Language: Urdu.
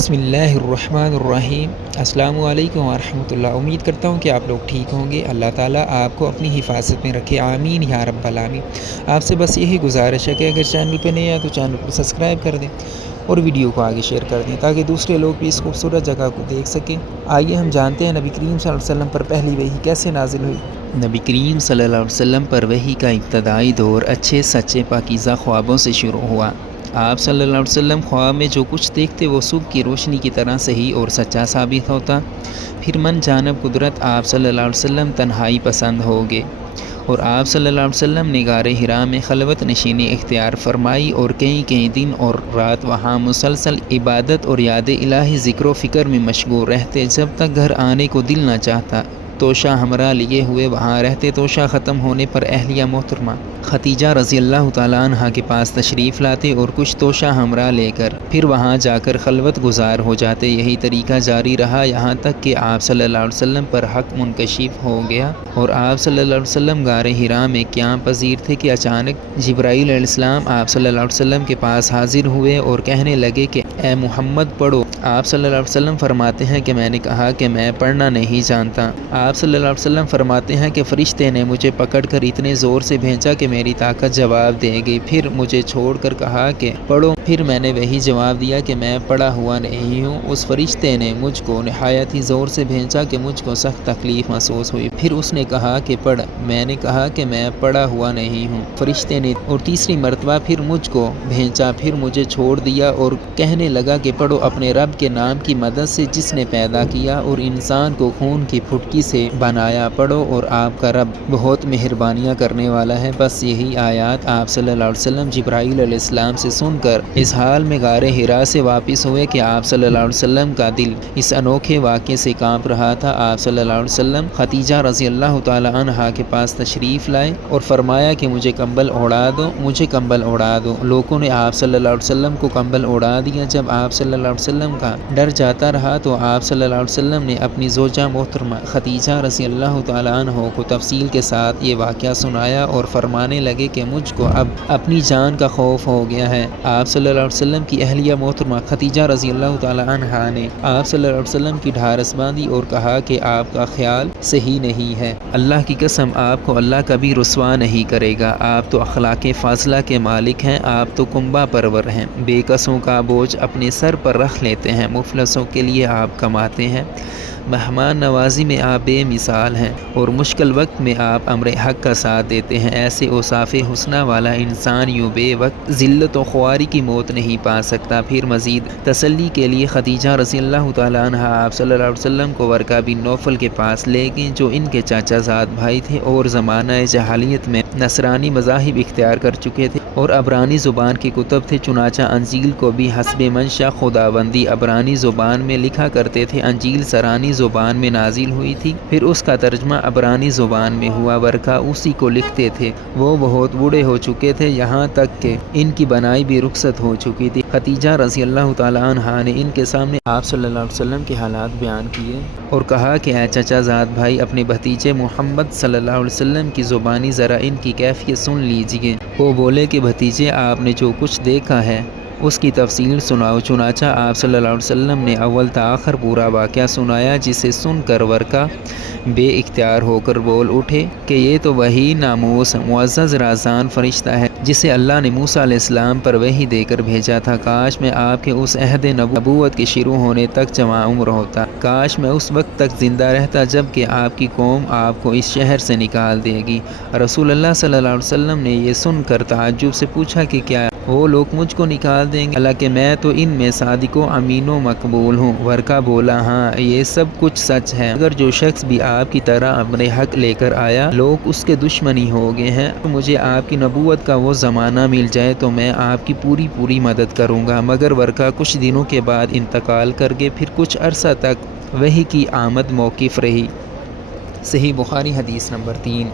بسم اللہ الرحمن الرحیم۔ السلام علیکم ورحمۃ اللہ۔ امید کرتا ہوں کہ آپ لوگ ٹھیک ہوں گے۔ اللہ تعالیٰ آپ کو اپنی حفاظت میں رکھے، آمین یا رب العالمین۔ آپ سے بس یہی گزارش ہے کہ اگر چینل پہ نہیں آیا تو چینل کو سبسکرائب کر دیں اور ویڈیو کو آگے شیئر کر دیں تاکہ دوسرے لوگ بھی اس خوبصورت جگہ کو دیکھ سکیں۔ آئیے ہم جانتے ہیں نبی کریم صلی اللہ علیہ وسلم پر پہلی وحی کیسے نازل ہوئی۔ نبی کریم صلی اللہ علیہ وسلم پر وحی کا ابتدائی دور اچھے سچے پاکیزہ خوابوں سے شروع ہوا۔ آپ صلی اللہ علیہ وسلم خواب میں جو کچھ دیکھتے وہ صبح کی روشنی کی طرح صحیح اور سچا ثابت ہوتا۔ پھر من جانب قدرت آپ صلی اللہ علیہ وسلم تنہائی پسند ہو گئے اور آپ صلی اللہ علیہ وسلم نے غار حرا میں خلوت نشینی اختیار فرمائی اور کئی دن اور رات وہاں مسلسل عبادت اور یاد الہی ذکر و فکر میں مشغول رہتے، جب تک گھر آنے کو دل نہ چاہتا۔ توشہ ہمراہ لیے ہوئے وہاں رہتے۔ توشہ ختم ہونے پر اہلیہ محترمہ خدیجہ رضی اللہ تعالیٰ عنہ کے پاس تشریف لاتے اور کچھ توشہ ہمراہ لے کر پھر وہاں جا کر خلوت گزار ہو جاتے۔ یہی طریقہ جاری رہا یہاں تک کہ آپ صلی اللہ علیہ وسلم پر حق منکشف ہو گیا اور آپ صلی اللہ علیہ وسلم غار حرا میں قیام پذیر تھے کہ اچانک جبرائیل علیہ السلام آپ صلی اللہ علیہ وسلم کے پاس حاضر ہوئے اور کہنے لگے کہ اے محمد پڑھو۔ آپ صلی اللہ علیہ وسلم فرماتے ہیں کہ میں نے کہا کہ میں پڑھنا نہیں جانتا۔ آپ صلی اللہ علیہ وسلم فرماتے ہیں کہ فرشتے نے مجھے پکڑ کر اتنے زور سے بھینچا کہ میری طاقت جواب دے گئی، پھر مجھے چھوڑ کر کہا کہ پڑھو۔ پھر میں نے وہی جواب دیا کہ میں پڑھا ہوا نہیں ہوں۔ اس فرشتے نے مجھ کو نہایت ہی زور سے بھینچا کہ مجھ کو سخت تکلیف محسوس ہوئی، پھر اس نے کہا کہ پڑھ۔ میں نے کہا کہ میں پڑھا ہوا نہیں ہوں۔ فرشتے نے اور تیسری مرتبہ پھر مجھ کو بھینچا، پھر مجھے چھوڑ دیا اور کہنے لگا کہ پڑھو اپنے رب کے نام کی مدد سے جس نے پیدا کیا اور انسان کو خون کی پھٹکی سے بنایا، پڑھو اور آپ کا رب بہت مہربانیاں کرنے والا ہے۔ بس یہی آیات آپ صلی اللہ علیہ وسلم جبرائیل علیہ السلام سے سن کر اس حال میں غار حرا سے واپس ہوئے کہ آپ صلی اللہ علیہ وسلم کا دل اس انوکھے واقعے سے کانپ رہا تھا۔ آپ صلی اللہ علیہ وسلم خدیجہ رضی اللہ تعالیٰ عنہا کے پاس تشریف لائے اور فرمایا کہ مجھے کمبل اوڑھا دو، مجھے کمبل اوڑھا دو۔ لوگوں نے آپ صلی اللہ علیہ وسلم کو کمبل اوڑھا دیا۔ جب آپ صلی اللہ علیہ وسلم کا ڈر جاتا رہا تو آپ صلی اللہ علیہ وسلم نے اپنی زوجہ محترمہ خدیجہ رضی اللہ تعالیٰ عنہ کو تفصیل کے ساتھ یہ واقعہ سنایا اور فرمانے لگے کہ مجھ کو اب اپنی جان کا خوف ہو گیا ہے۔ آپ صلی اللہ علیہ وسلم کی اہلیہ محترمہ خدیجہ رضی اللہ تعالیٰ عنہا نے آپ صلی اللہ علیہ وسلم کی ڈھارس باندھی اور کہا کہ آپ کا خیال صحیح نہیں ہے، اللہ کی قسم آپ کو اللہ کبھی رسوا نہیں کرے گا۔ آپ تو اخلاق فاضلہ کے مالک ہیں، آپ تو کنبہ پرور ہیں، بے کسوں کا بوجھ اپنے سر پر رکھ لیتے ہیں، مفلسوں کے لیے آپ کماتے ہیں، مہمان نوازی میں آپ بے مثال ہیں اور مشکل وقت میں آپ امر حق کا ساتھ دیتے ہیں۔ ایسے اوصاف حسنہ والا انسان یوں بے وقت ذلت و خواری کی موت نہیں پا سکتا۔ پھر مزید تسلی کے لیے خدیجہ رضی اللہ تعالیٰ عنہ آپ صلی اللہ علیہ وسلم کو ورقہ بن نوفل کے پاس لے گئیں جو ان کے چاچا زاد بھائی تھے اور زمانہ جاہلیت میں نصرانی مذاہب اختیار کر چکے تھے اور عبرانی زبان کے کتب تھے، چنانچہ انجیل کو بھی حسب منشا خداوندی عبرانی زبان میں لکھا کرتے تھے۔ انجیل سرانی زبان میں نازل ہوئی تھی، پھر اس کا ترجمہ عبرانی زبان میں ہوا۔ ورقہ اسی کو لکھتے تھے۔ وہ بہت بوڑھے ہو چکے تھے، یہاں تک کہ ان کی بنائی بھی رخصت ہو چکی تھی۔ خدیجہ رضی اللہ تعالیٰ عنہا نے ان کے سامنے آپ صلی اللہ علیہ وسلم کے حالات بیان کیے اور کہا کہ اے چچا زاد بھائی، اپنے بھتیجے محمد صلی اللہ علیہ وسلم کی زبانی ذرا ان کی کیفیت سن لیجئے۔ وہ بولے کہ بھتیجے، آپ نے جو کچھ دیکھا ہے اس کی تفصیل سناؤ۔ چنانچہ آپ صلی اللہ علیہ وسلم نے اول تا آخر پورا واقعہ سنایا، جسے سن کر ورقہ بے اختیار ہو کر بول اٹھے کہ یہ تو وہی ناموس معزز رازان فرشتہ ہے جسے اللہ نے موسیٰ علیہ السلام پر وحی دے کر بھیجا تھا۔ کاش میں آپ کے اس عہد نبوت کے شروع ہونے تک جوان عمر ہوتا، کاش میں اس وقت تک زندہ رہتا جب کہ آپ کی قوم آپ کو اس شہر سے نکال دے گی۔ رسول اللہ صلی اللہ علیہ وسلم نے یہ سن کر تعجب سے پوچھا کہ کیا وہ لوگ مجھ کو نکال دیں گے، حالانکہ میں تو ان میں صادق و امین و مقبول ہوں؟ ورقہ بولا، ہاں یہ سب کچھ سچ ہے، اگر جو شخص بھی آپ کی طرح اپنے حق لے کر آیا لوگ اس کے دشمنی ہو گئے ہیں، مجھے آپ کی نبوت کا وہ زمانہ مل جائے تو میں آپ کی پوری مدد کروں گا۔ مگر ورقہ کچھ دنوں کے بعد انتقال کر گئے، پھر کچھ عرصہ تک وحی کی آمد موقوف رہی۔ صحیح بخاری حدیث نمبر 3۔